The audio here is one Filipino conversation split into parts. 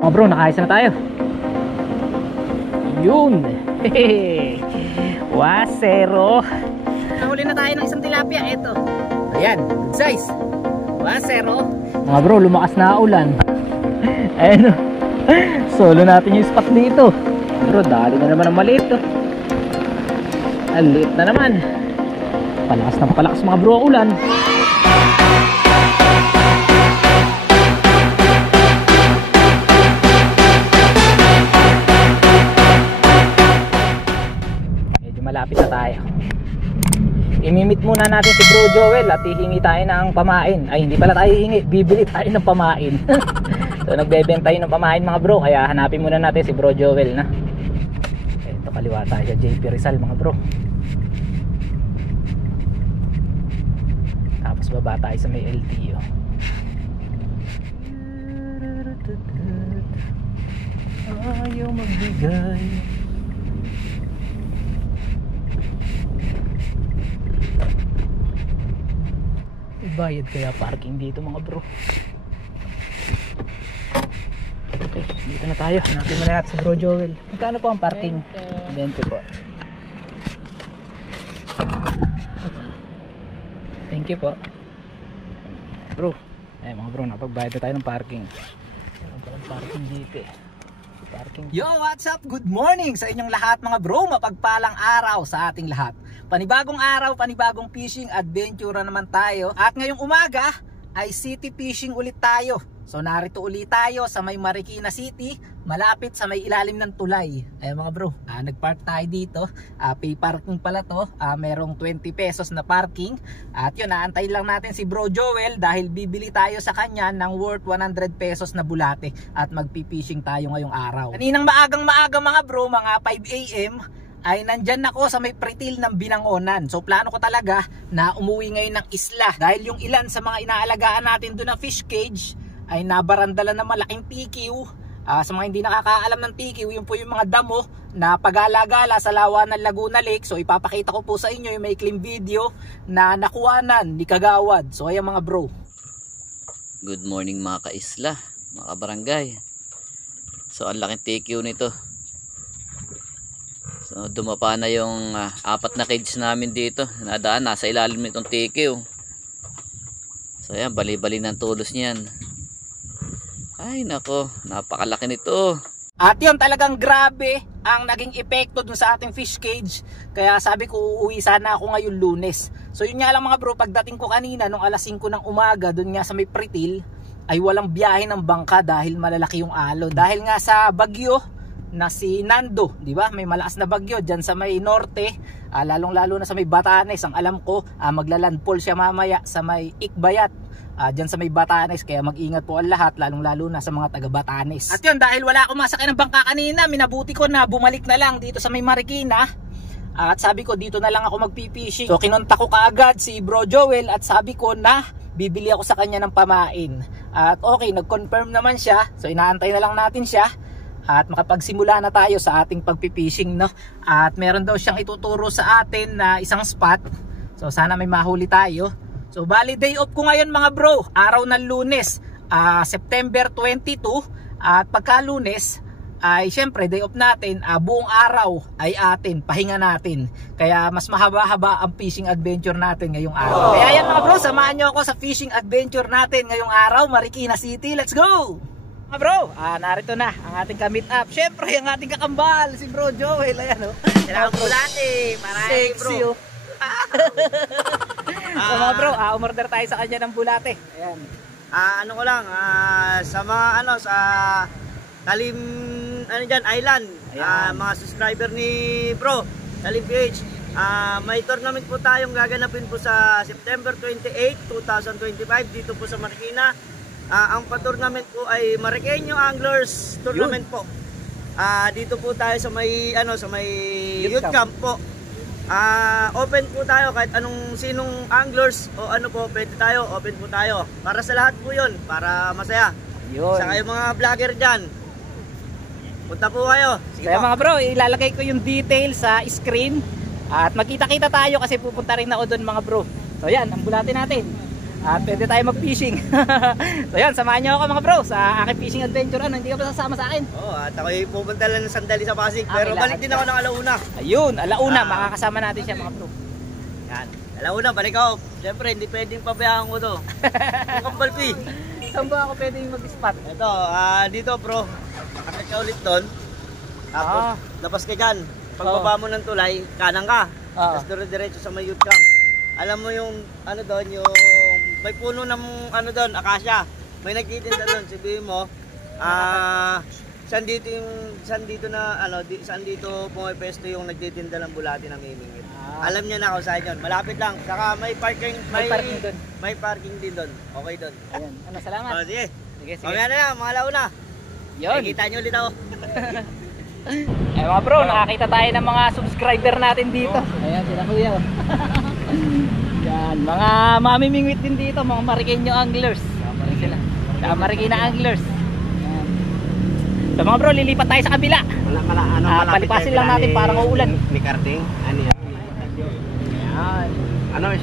Mga bro, nakaayos na tayo. Yun. Wasero. Nahuli na tayo ng isang tilapia. Ito. Ayan, good size. Wasero. Mga bro, lumakas na ulan. Ayan o. Solo natin yung spot dito. Bro, dali na naman ang maliit to. Ang liit na naman. Palakas na palakas mga bro ang ulan. Malapit na tayo. Imimit muna natin si Bro Joel at hihingi tayo ng pamain. Ay, hindi pala tayo hihingi, bibili tayo ng pamain. So nagbebenta tayo ng pamain mga bro, kaya hanapin muna natin si Bro Joel na. Ito, kaliwa tayo sa JP Rizal mga bro. Tapos baba tayo sa may LTO. Ayaw magbigay. Bayad kaya parking dito mga bro. Okay, dito na tayo. Hanapin mo na natin si Bro Joel. Magkano po ang parking? 20 po. Thank you po. Bro, eh mga bro, napagbayad na tayo ng parking. Meron palang parking dito eh. Parking. Yo, what's up? Good morning sa inyong lahat mga bro. Mapagpalang araw sa ating lahat. Panibagong araw, panibagong fishing adventure naman tayo. At ngayong umaga ay city fishing ulit tayo. So narito ulit tayo sa may Marikina City, malapit sa may ilalim ng tulay. Ayan mga bro, nagpark tayo dito. Pay parking pala to. Merong 20 pesos na parking. At yun, naantay lang natin si Bro Joel dahil bibili tayo sa kanya ng worth 100 pesos na bulate. At magpipishing tayo ngayong araw. Kaninang maagang mga bro, mga 5 AM, ay nandyan ako sa may pretil ng Binangonan. So plano ko talaga na umuwi ngayon ng isla. Dahil yung ilan sa mga inaalagaan natin doon na fish cage ay nabarandala na malaking PQ. Sa mga hindi nakakaalam ng PQ, yun po yung mga damo na pag-alagala sa lawa ng Laguna Lake. So ipapakita ko po sa inyo yung may clean video na nakuhanan ni Kagawad. So ayan mga bro. Good morning mga kaisla, mga kabarangay. So ang laking PQ nito. So dumapa na yung 4 na cage namin dito. Nadaan, nasa ilalim nitong TQ. So ayan, bali-bali ng tulos niyan. Ay nako, napakalaki nito. At yun, talagang grabe ang naging epekto dun sa ating fish cage. Kaya sabi ko uuwi sana ako ngayon Lunes. So yun nga lang mga bro, pagdating ko kanina nung alas 5 ng umaga dun nga sa may pretil, ay walang biyahe ng bangka dahil malalaki yung alon. Dahil nga sa bagyo na si Nando, di ba? May malakas na bagyo diyan sa may norte, lalong-lalo na sa may Batanes. Ang alam ko, maglalandfall siya mamaya sa may Ikbayat, diyan sa may Batanes, kaya mag-ingat po ang lahat, lalong-lalo na sa mga taga Batanes. At yun, dahil wala akong masakay ng bangka kanina, minabuti ko na bumalik na lang dito sa may Marikina. At sabi ko dito na lang ako magpipishing. So kinontak ko kaagad si Bro Joel at sabi ko na bibili ako sa kanya ng pamain. At okay, nag-confirm naman siya. So inaantay na lang natin siya at makapagsimula na tayo sa ating pagpipishing, no? At meron daw siyang ituturo sa atin na isang spot. So sana may mahuli tayo. So bali day off ko ngayon mga bro, araw ng Lunes, September 22. At pagka Lunes ay syempre day off natin, buong araw ay atin, pahinga natin. Kaya mas mahaba-haba ang fishing adventure natin ngayong araw. Kaya yan mga bro, samahan nyo ako sa fishing adventure natin ngayong araw, Marikina City. Let's go! Mga bro, narito na ang ating ka-meet up. Syempre, ang ating kakambal, si Bro Joel. Ayan o. Kailangan bulate. Marami bro. Sexy o. So mga bro, umorder tayo sa kanya ng bulate. Ayan. Ano ko lang, sa mga sa Talim, Island. Mga subscriber ni Bro, Talim PH. May tournament po tayong gaganapin po sa September 28, 2025 dito po sa Marikina. Ang pa-tournament po ay Mariqueño Anglers Tournament po. Dito po tayo sa may youth camp po. Open po tayo kahit anong sinong anglers o ano po, pwede tayo, open po tayo. Para sa lahat po 'yon, para masaya. Yun. Sa kayo mga vlogger diyan. Punta po kayo. Sige Kaya po. mga bro, ilalagay ko yung details sa screen. At magkita-kita tayo kasi pupunta rin ako doon mga bro. So yan, ang bulate natin. At pwede tayo mag-fishing. So yan, samahan nyo ako mga bro sa aking fishing adventure. Ano, hindi ka ba sasama sa akin? Oo, at ako'y pupunta lang ng sandali sa Pasig. Pero balik din ako ng alauna. Ayun, alauna, makakasama natin siya mga bro. Yan, alauna, balik ako. Siyempre, hindi pwedeng pabayaan ko to. Ang kambalpi. Saan ba ako pwedeng mag-spot? Ito, dito bro. Akit ka ulit doon. Tapos, labas ka dyan. Pagbaba mo ng tulay, kanan ka. Tapos diretso sa may youth camp. Alam mo yung ano doon, yung may puno ng ano doon, akasya. May nagtitinda doon, sabihin mo, saan dito na ano, saan dito pumapesto yung nagtitinda ng bulati na mimingit. Alam niya na kung saan yun. Malapit lang. Saka may parking doon. May parking din doon. Okay doon. Ayan. Ano, salamat. Sige. Sige. Mamaya na yan, mga launa. Yun. Kita niyo ulit ako. Eh mga bro, nakakita tayo ng mga subscriber natin dito. Ayan, sila kuya. Yan, mga mamimingwit din dito, mga Mariqueño anglers. Ayan sila. Marikina anglers. Ayan. So mga bro, lilipat tayo sa kabila. Palipasin lang natin parang uulan. Ni Karting, ano yan? Yan. Ano is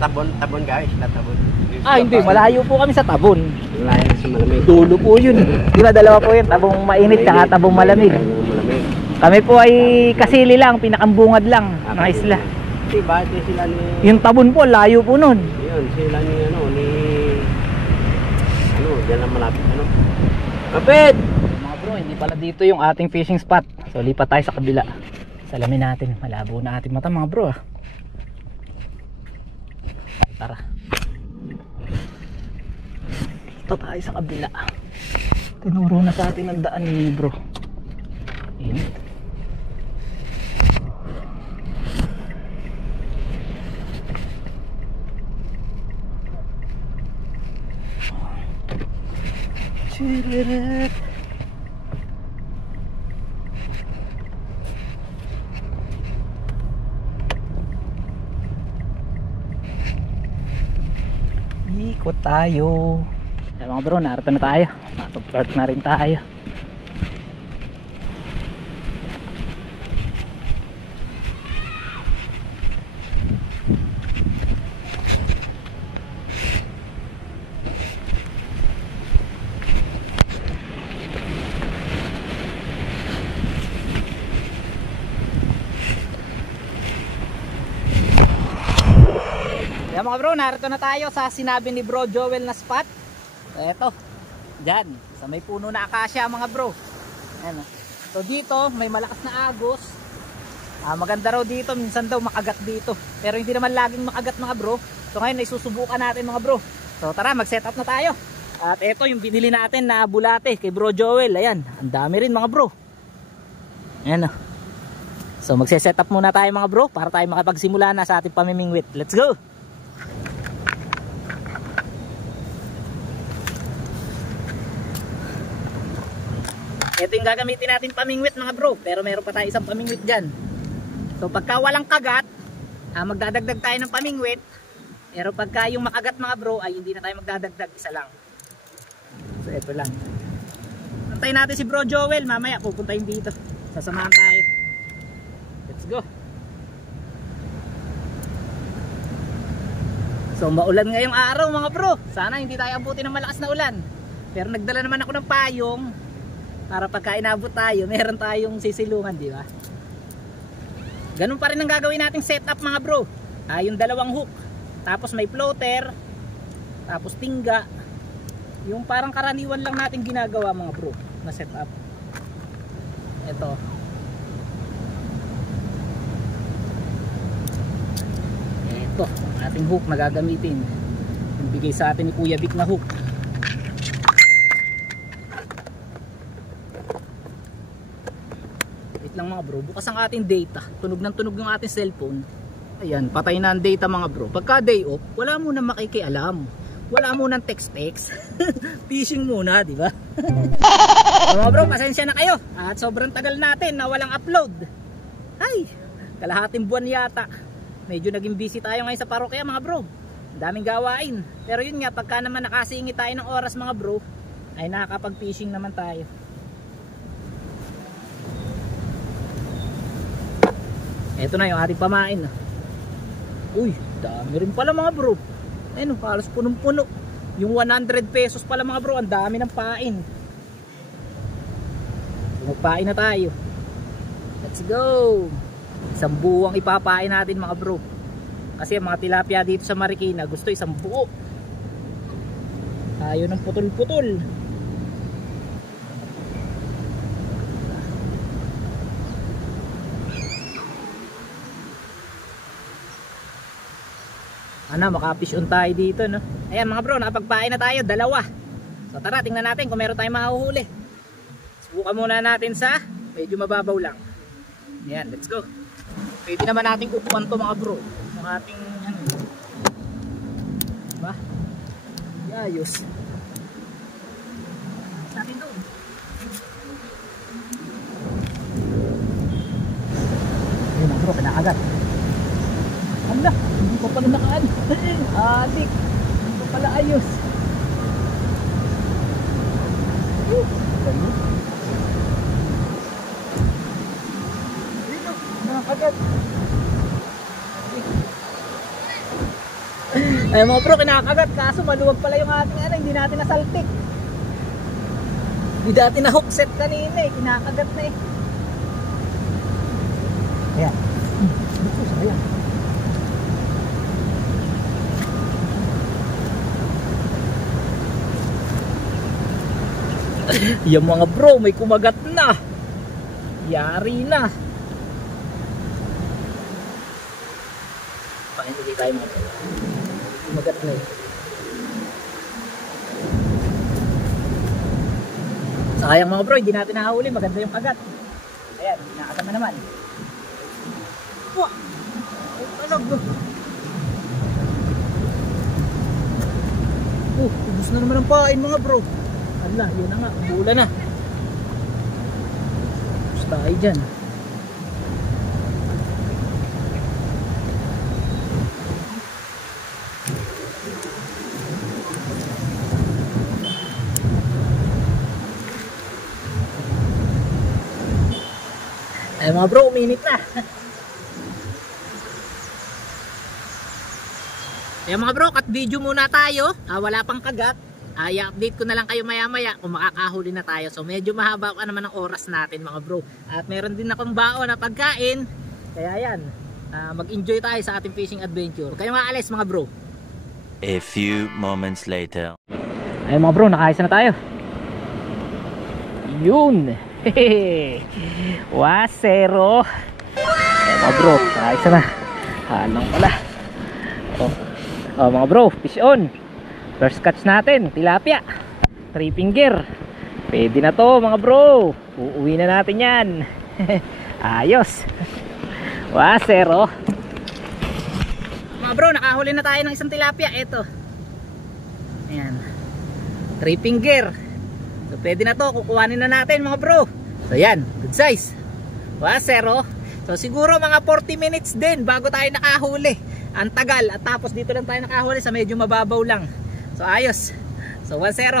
tabon guys, tabon. Hindi, malayo po kami sa Tabon. Malayo sa malamig. Dulo po yun. Di ba dalawa po yun, tabong mainit at tabong malamig. Malamig. Kami po ay kasili lang, pinakambungad lang ng isla. Diba, sila ni... Yung Tabon po, layo po nun. Yun, sila ni diyan lang malapit, Kapit! Mga bro, hindi pala dito yung ating fishing spot. So lipat tayo sa kabila. Salamin natin, malabo na ating mata mga bro. Tara. Dito tayo sa kabila. Tinuro na sa atin ang daan ni bro. Init. Chiririt. Ikot tayo. Ay mga bro, narito na tayo. Natag-park na rin tayo. Yan mga bro, narito na tayo sa sinabi ni Bro Joel na spot. Eto, dyan, sa may puno na akasya mga bro. Ayan. So dito, may malakas na agos. Maganda raw dito, minsan daw makagat dito. Pero hindi naman laging makagat mga bro. So ngayon, isusubukan natin mga bro. So tara, mag-set up na tayo. At eto yung binili natin na bulate kay Bro Joel. Ayan, ang dami rin mga bro. Ayan. So mag-set up muna tayo mga bro para tayo makapagsimula na sa ating pamimingwit. Let's go! Ito yung gagamitin natin pamingwit mga bro. Pero meron pa tayo isang pamingwit dyan. So pagka walang kagat, magdadagdag tayo ng pamingwit. Pero pagka yung makagat mga bro, ay hindi na tayo magdadagdag, isa lang. So ito lang. Antayin natin si Bro Joel. Mamaya pupuntahin dito. Sasamahan tayo. Let's go. So maulan ngayong araw mga bro. Sana hindi tayo abutin ng malakas na ulan. Pero nagdala naman ako ng payong para pagka inabot tayo, meron tayong sisilungan, di ba? Ganun pa rin ang gagawin nating setup mga bro. Yung dalawang hook, tapos may floater, tapos tingga. Yung parang karaniwan lang natin ginagawa mga bro na setup. Ito. Ito, ang ating hook na gagamitin. Yung bigay sa atin ni Kuya Vic na hook. Lang mga bro, bukas ang ating data. Tunog ng tunog yung ating cellphone. Ayan, patay na ang data mga bro. Pagka day off, wala mo nang makikialam. Wala mo nang text. Fishing muna, di ba? Mga bro, pasensya na kayo. At sobrang tagal natin na walang upload. Ay, kalahating buwan yata. Medyo naging busy tayo ngayon sa parokya mga bro. Daming gawain. Pero yun nga, pagka naman nakasingit tayo ng oras mga bro, ay nakakapag-fishing naman tayo. Ito na yung ating pamain. Uy, dami rin pala mga bro. Ayun, halos punong-puno. Yung 100 pesos pala mga bro, ang dami ng pain. Magpain na tayo. Let's go. Isang buwang ipapain natin mga bro. Kasi ang mga tilapia dito sa Marikina gusto isang buo. Ayaw ng putol-putol. Makafish on tayo dito, no? Ayan mga bro, nakapagpain na tayo, dalawa. So tara, tingnan natin kung meron tayong mahuhuli. Subukan muna natin sa medyo mababaw lang. Ayan, let's go. Pwede naman nating upuan to mga bro. Yung ating ano, diba? Ayos. Sabi doon. Ayun mga bro, pinakagat. Hala, hindi pa pala nakaan. Adik, hindi pa pala ayos. Ganun. Dito, nakakagat. Ay mga bro, kinakagat. Kaso maluwag pala yung ating ano, hindi natin nasaltik. Hindi natin na hook set kanina eh. Kinakagat na eh. Ayan. Dito, ayan. Yung mga bro, may kumagat na. Yari na. Pakintili tayo mga bro. Kumagat na eh. Sayang mga bro, hindi natin nahuli. Maganda yung kagat. Ayan, nakagat na naman. Wah! Talag. Ubus na naman ang pain mga bro. Ala, yun na nga, bula na. Ubus tayo dyan. Ay mga bro, uminit na. Kaya mga bro, cut video muna tayo. Wala pang kagat. I-update ko na lang kayo maya maya kung makakahuli na tayo. So medyo mahaba pa naman ang oras natin mga bro. At meron din akong baon na pagkain. Kaya yan, mag-enjoy tayo sa ating fishing adventure. Kayo maalis mga bro. A few moments later. Ay mga bro, nakaisa na tayo. Yun. Wasero. Ay mga bro, nakaisa na. Halang pala. Mga bro, fish on. First catch natin, tilapia. 3 finger. Pwede na to mga bro. Uuwi na natin yan. Ayos. Wasero. Mga bro, nakahuli na tayo ng isang tilapia. Ito. Ayan. 3 finger. So pwede na to, kukuhanin na natin mga bro. So yan, good size. Wasero. So siguro mga 40 minutes din bago tayo nakahuli. Ang tagal. At tapos dito lang tayo nakahuli sa medyo mababaw lang. So ayos. So 1-0.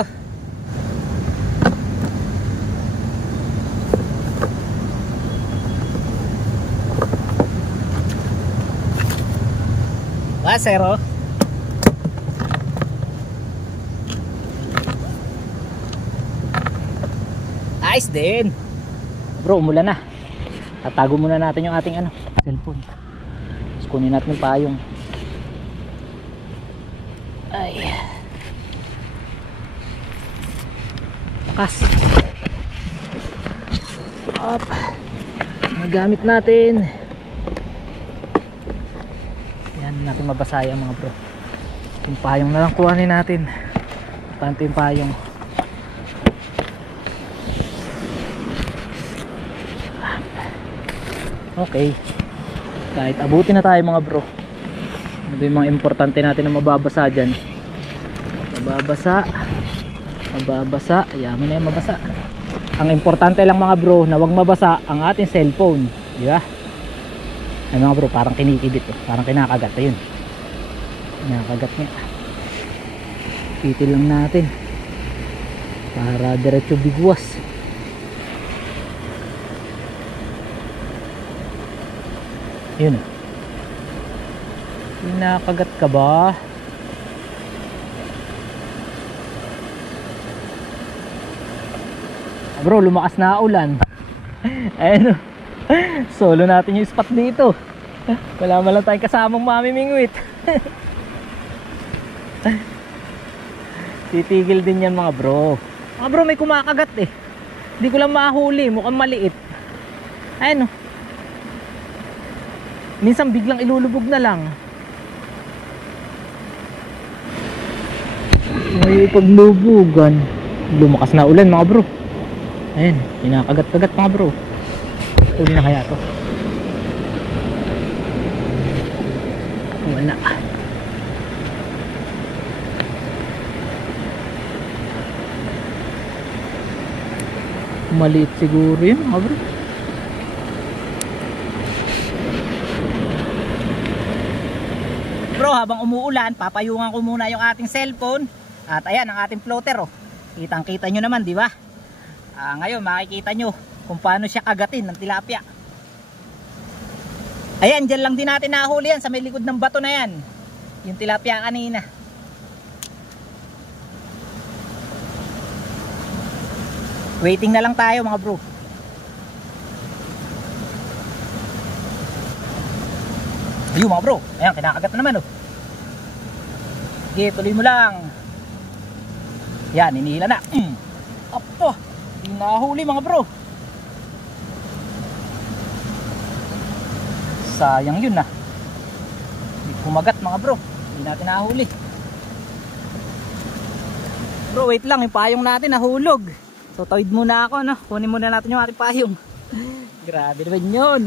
Ayos din. Bro, umulan na. Tatago muna natin yung ating cellphone. Tapos kunin natin yung payong. Ay. Pakas. Up. Nagamit natin. Yan natin mabasaya mga bro. Yung payong na lang kuhanin natin. Importante yung payong. Okay. Kahit abutin na tayo mga bro. Ano yung mga importante natin na mababasa dyan? Mababasa. Ayaman na yung mabasa. Ang importante lang mga bro na wag mabasa ang ating cellphone. Diba? Ay mga bro, parang kinikibit oh. Parang kinakagat. Ayun. Kinakagat niya. Pitil lang natin para diretso bigwas. Yun. Kinakagat ka ba? Bro, lumakas na ulan. Ayun, solo natin yung spot dito. Wala man lang tayong kasamang mamimingwit. Titigil din yan mga bro. Mga bro, may kumakagat eh. Hindi ko lang mahuli, mukhang maliit. Ayun, minsan biglang ilulubog na lang. May paglubugan. Lumakas na ulan mga bro. Ayun, pinakagat-kagat mga bro. Uli na kaya to? Wala. Maliit siguro yun mga bro. Bro, habang umuulan, papayungan ko muna yung ating cellphone. At ayan ang ating floater oh. Kitang kita nyo naman, di ba? Ngayon makikita nyo kung paano siya kagatin ng tilapia. Ayan, dyan lang din natin nahuli yan sa may likod ng bato na yan. Yung tilapia kanina. Waiting na lang tayo mga bro. Ayun mga bro, ayan kinakagat na naman oh. Sige, tuloy mo lang. Yan, inihila na. Apo, hindi nahuli mga bro. Sayang yun ah. Hindi kumagat mga bro. Hindi natin nahuli. Bro, wait lang, yung payong natin nahulog. So tawid muna ako no. Kunin muna natin yung ating payong. Grabe naman yun.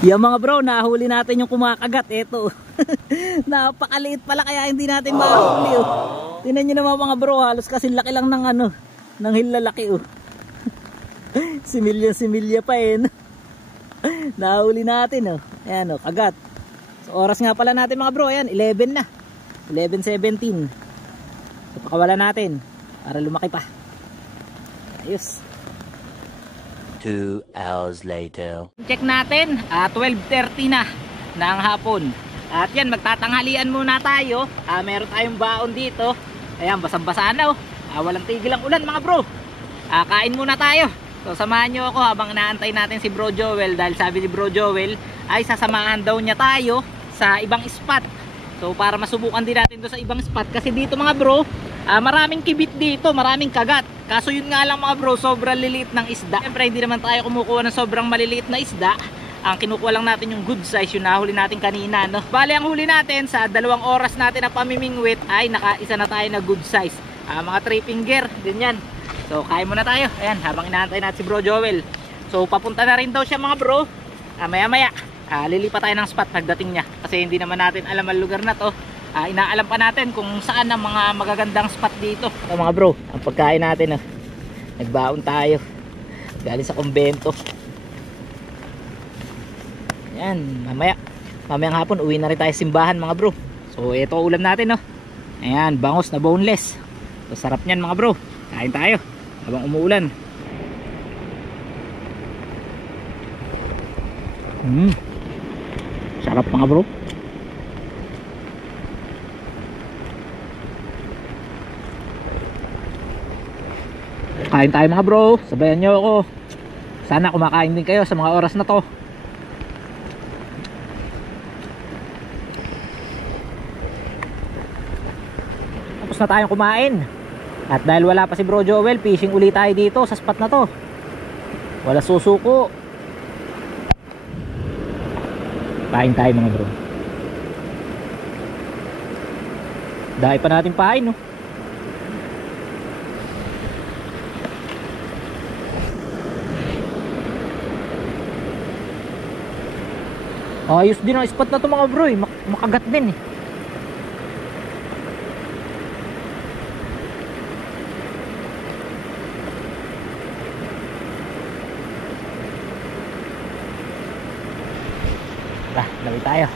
Yan mga bro, nahuli natin yung kumakagat. Eto. Napakaliit pala kaya hindi natin mahuli oh. Tingnan nyo naman mga bro, halos kasi laki lang ng ano, ng hilalaki oh. Similya pa eh. Nahuli natin oh. Ayan oh, kagat. So, oras nga pala natin mga bro, ayan 11 na. 11:17. So pakawala natin para lumaki pa. Ayos. 2 hours later. Check natin, 12:30 na ng hapon. At yan, magtatanghalian muna tayo. Meron tayong baon dito. Ayan, basang-basa na oh. Walang tigil ang ulan mga bro. Kain muna tayo. So samahan nyo ako habang inaantay natin si Bro Joel. Dahil sabi ni Bro Joel ay sasamahan daw niya tayo sa ibang spot. So para masubukan din natin doon sa ibang spot. Kasi dito mga bro, maraming kibit dito, maraming kagat. Kaso yun nga lang mga bro, sobrang liliit ng isda. Siyempre hindi naman tayo kumukuha ng sobrang maliliit na isda. Ang kinukuha lang natin yung good size, yung nahuli natin kanina no? Bali ang huli natin sa 2 oras natin na pamimingwit ay nakaisa na tayo na good size. Mga 3 finger, ganyan. So kain muna tayo, ayan, habang inaantay natin si Bro Joel. So papunta na rin daw siya mga bro. Maya maya, lilipat tayo ng spot pagdating niya. Kasi hindi naman natin alam ang lugar na to. Inaalam pa natin kung saan ang mga magagandang spot dito. So mga bro, ang pagkain natin nagbaon tayo galing sa kumbento. Yan, mamayang hapon uwi na rin tayo simbahan mga bro. So ito ulam natin ayan, bangos na boneless. So sarap nyan mga bro. Kain tayo habang umuulan. Sarap mga bro. Kain tayo mga bro, sabayan nyo ako. Sana kumakain din kayo sa mga oras na to. Tapos na tayong kumain. At dahil wala pa si Bro Joel, fishing ulit tayo dito sa spot na to. Wala susuko. Kain tayo mga bro. Dahil pa natin pain no. Ayos din ang spot na to mga bro makagat din Lawi tayo.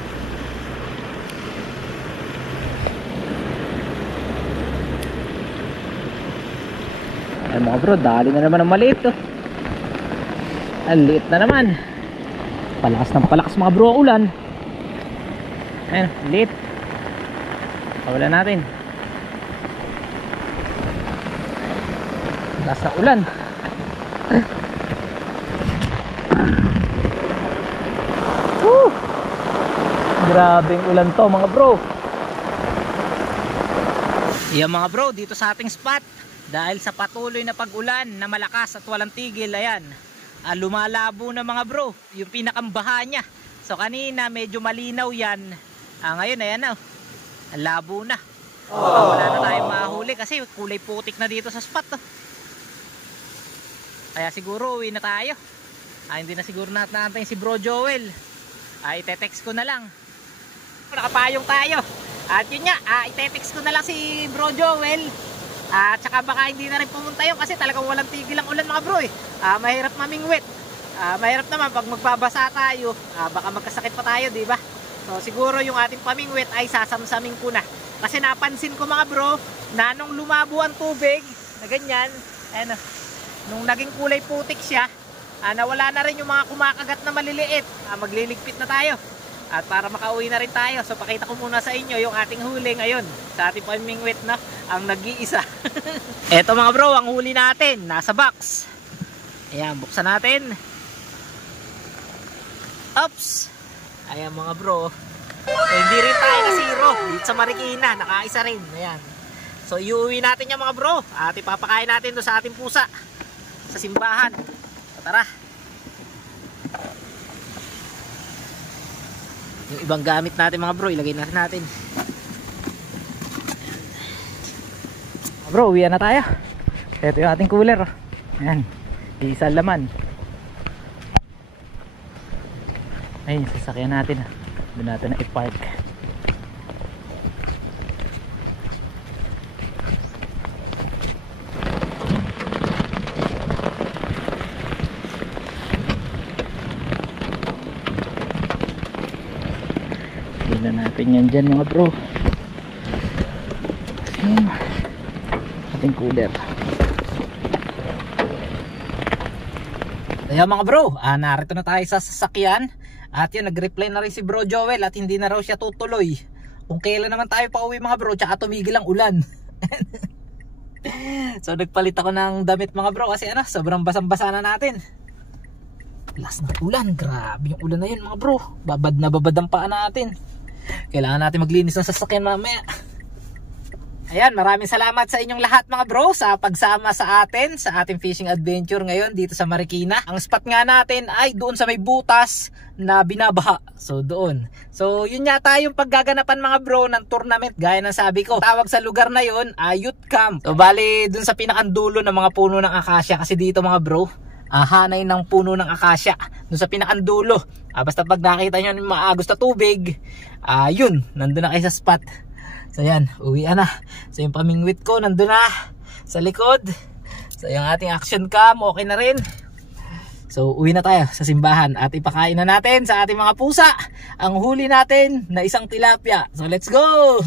Ay mga bro, dali na naman ang maliit to. Ang liit na naman. Palakas ng palakas mga bro ulan. Ayan, liit. Pawalan natin. Lakas na ulan. Woo! Grabing ulan to mga bro. Yan mga bro, dito sa ating spot, dahil sa patuloy na pag-ulan na malakas at walang tigil, ayan, lumalabo na mga bro yung pinakambaha niya. So kanina medyo malinaw yan, ngayon ayan na, labo na. Wala na tayong mahuli kasi kulay putik na dito sa spot. Kaya siguro uwi na tayo. Hindi na siguro natin naantayin si Bro Joel. Ite-text ko na lang. Nakapayong tayo. At yun nga, ite-text ko na lang si Bro Joel. At saka baka hindi na rin pumunta yun kasi talagang walang tigil ang ulan mga bro eh. Mahirap mamingwit. Mahirap naman pag magbabasa tayo, baka magkasakit pa tayo, di ba? So siguro yung ating pamingwit ay sasamsamin ko na. Kasi napansin ko mga bro, na nung lumabo ang tubig, na ganyan, nung naging kulay putik siya, nawala na rin yung mga kumakagat na maliliit. Magliligpit na tayo. At para makauwi na rin tayo, so pakita ko muna sa inyo yung ating huli ngayon sa ating pamingwit, no? Ang nag-iisa. Eto mga bro, ang huli natin nasa box. Ayan, buksan natin. Oops. Ayan mga bro. So, hindi rin tayo na zero dito sa Marikina, nakaisa rin. Ayan. So iuwi natin yung mga bro at ipapakain natin doon sa ating pusa sa simbahan. Tara. Yung ibang gamit natin mga bro, ilagay na natin. Bro, uwi na tayo. Ito yung ating cooler. Ayan, isang laman. Ayun, sasakyan natin. Doon natin na i-park. Tignan natin yan dyan mga bro. Ayan, ating cooler. Ayan mga bro, narito na tayo sa sasakyan. At yun, nag-reply na rin si Bro Joel at hindi na raw siya tutuloy. Kung kailan naman tayo pa uwi mga bro, tsaka tumigil ang ulan. So nagpalit ako ng damit mga bro kasi sobrang basang-basa na natin. Lakas ng ulan, grabe yung ulan na yun mga bro. Babad na babad ang paa natin. Kailangan natin maglinis ng sasakyan mamaya. Ayan, maraming salamat sa inyong lahat mga bro sa pagsama sa atin sa ating fishing adventure ngayon dito sa Marikina. Ang spot nga natin ay doon sa may butas na binabaha. So doon. So yun yata yung paggaganapan mga bro ng tournament gaya ng sabi ko. Tawag sa lugar na yun youth camp. So bali doon sa pinakandulo ng mga puno ng akasya kasi dito mga bro hanay ng puno ng akasya doon sa pinakandulo. Basta pag nakita nyo yung maagos na tubig, yun, nandun na kayo sa spot. So yan, uwi na. So yung pamingwit ko nandun na sa likod. So yung ating action cam okay na rin. So uwi na tayo sa simbahan at ipakain na natin sa ating mga pusa ang huli natin na isang tilapia. So let's go.